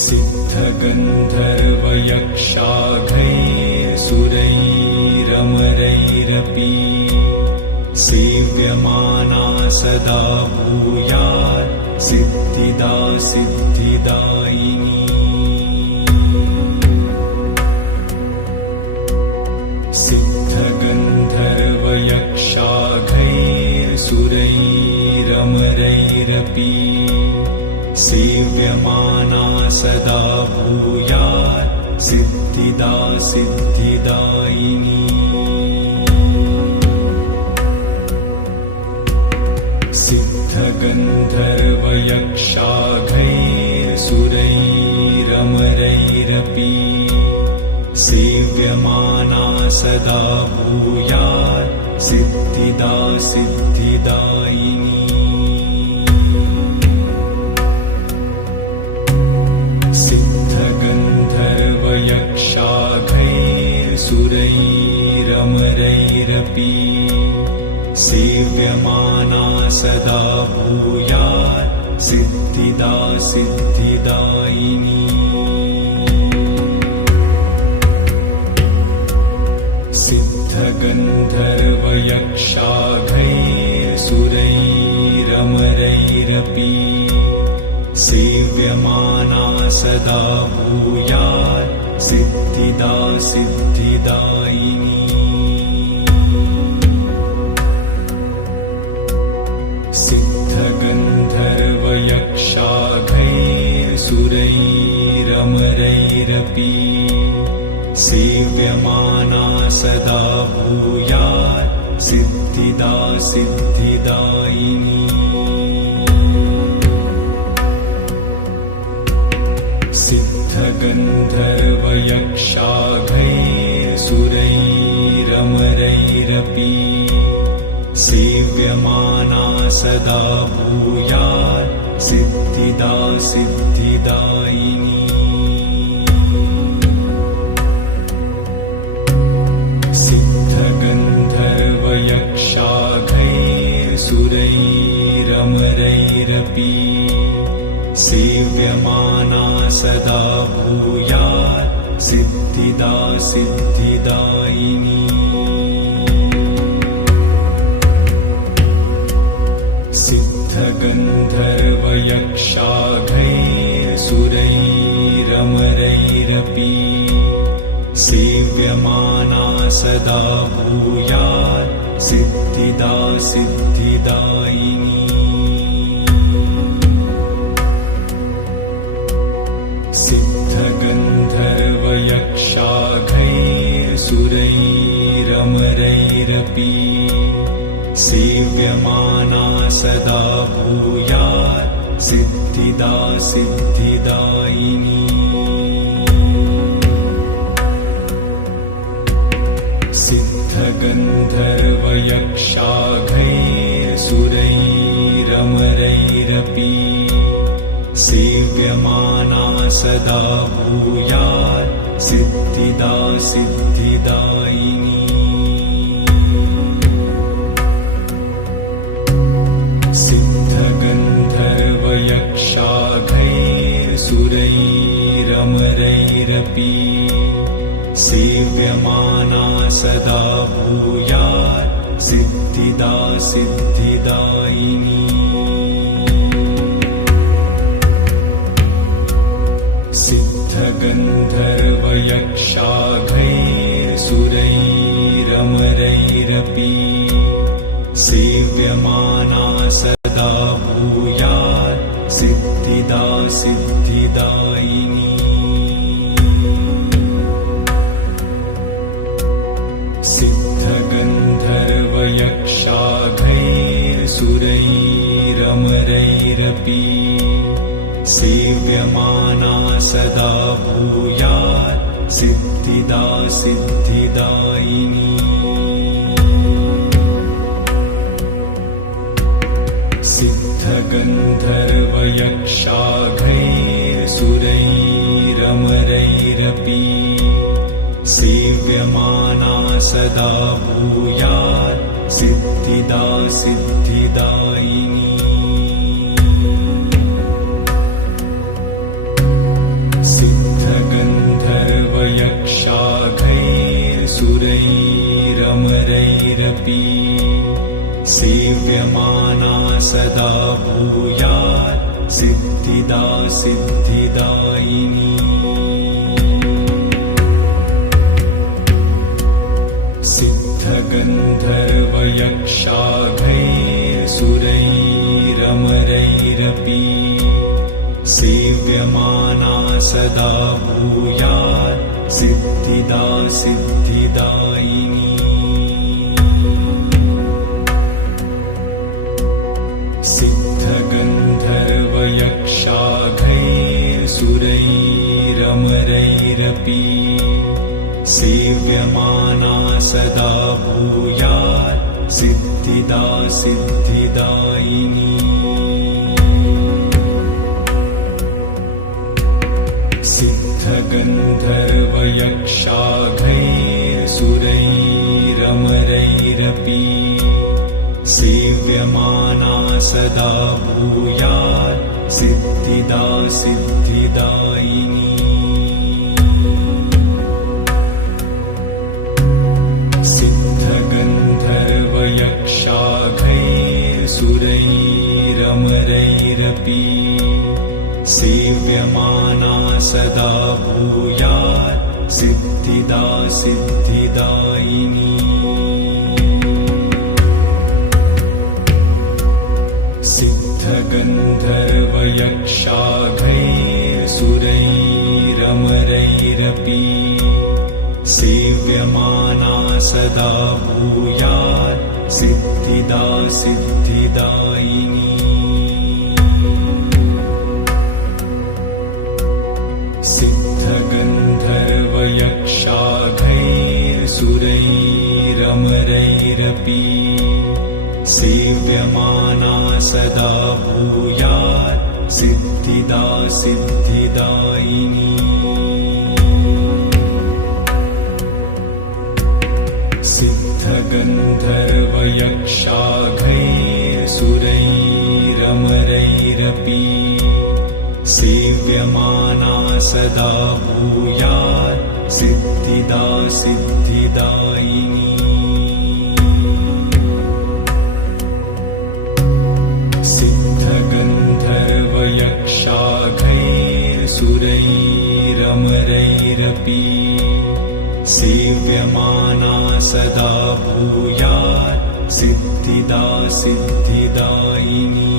सिद्धगन्धर्वयक्षाघैर्सुरैरमरैरपि सेव्यमाना सदा भूयात् सिद्धिदा सिद्धिदायिनी। सिद्धगन्धर्वयक्षाघैर्सुरैरमरैरपि सेव्यमाना सदा भूयात् सिद्धिदा सिद्धिदायिनी। सिद्धगन्धर्वयक्षाघैर्सुरैरमरैरपि सेव्यमाना सदा भूयात् सिद्धिदा सिद्धिदायिनी। सिद्धगन्धर्वयक्षाघैर्सुरैरमरैरपि सेव्यमाना सदा भूयात् सिद्धिदा सिद्धिदायिनी। सिद्धगन्धर्वयक्षाघैर्सुरैरमरैरपि सेव्यमाना सदा भूयात् सिद्धिदा सिद्धिदायिनी। सिद्धगन्धर्वयक्षाघैर्सुरैरमरैरपि सेव्यमाना सदा भूयात् सिद्धिदा सिद्धिदायिनी। सिद्धगन्धर्वयक्षाघैर्सुरैरमरैरपि सेव्यमाना सदा भूयात् सिद्धिदा सिद्धिदायिनी। सिद्धगन्धर्वयक्षाघैर्सुरैरमरैरपि सेव्यमाना सदा भूयात् सिद्धिदा सिद्धिदायिनी। सिद्धगन्धर्वयक्षाघैर्सुरैरमरैरपि सेव्यमाना सदा भूयात् सिद्धिदा सिद्धिदायिनी। सिद्धगन्धर्वयक्षाघैर्सुरैरमरैरपि सेव्यमाना सदा भूयात् सिद्धिदा सिद्धिदायिनी। सिद्धगन्धर्वयक्षाघैर्सुरैरमरैरपि सेव्यमाना सदा भूयात् सिद्धिदा सिद्धिदायिनी। सिद्धगन्धर्वयक्षाघैर्सुरैरमरैरपि सेव्यमाना सदा भूयात् सिद्धिदा सिद्धिदायिनी। सिद्धगन्धर्वयक्षाघैर्सुरैरमरैरपि सेव्यमाना सदा भूयात् सिद्धिदा सिद्धिदायिनी। सिद्धगन्धर्वयक्षाघैर्सुरैरमरैरपि सेव्यमाना सदा भूयात् सिद्धिदा सिद्धिदायिनी। सिद्धगन्धर्वयक्षाघैर्सुरैरमरैरपि सेव्यमाना सदा भूयात् सिद्धिदा सिद्धिदायिनी। गन्धर्वयक्षाघैर्सुरैरमरैरपि सेव्यमाना सदा भूयात् सिद्धिदा सिद्धिदायिनी सिद्धगन्धर्वयक्षाघैर्सुरैरमरैरपि सेव्यमाना सदा भूयात् सिद्धिदा सिद्धिदायिनी सिद्धगन्धर्वयक्षाघैर्सुरैरमरैरपि सेव्यमाना सदा भूयात् सिद्धिदा सिद्धिदायिनी सिद्धगन्धर्वयक्षाघैर्सुरैरमरैरपि सेव्यमाना सदा भूयात् सिद्धिदा सिद्धिदायिनी सिद्धगन्धर्वयक्षाघैर्सुरैरमरैरपि सेव्यमाना सदा भूयात् सिद्धिदा सिद्धिदायिनी सिद्धगन्धर्वयक्षाघैर्सुरैरमरैरपि सेव्यमाना सदा भूयात् सिद्धिदा सिद्धिदायिनी सिद्धगन्धर्वयक्षाघैर्सुरैरमरैरपि सेव्यमाना सदा भूयात् सिद्धिदा सिद्धिदायिनी सिद्धगन्धर्वयक्षाघैर्सुरैरमरैरपि सेव्यमाना सदा भूयात् सिद्धिदा सिद्धिदायिनी सिद्धगन्धर्वयक्षाघैर्सुरैरमरैरपि सेव्यमाना सदा भूयात् सिद्धिदा सिद्धिदायिनी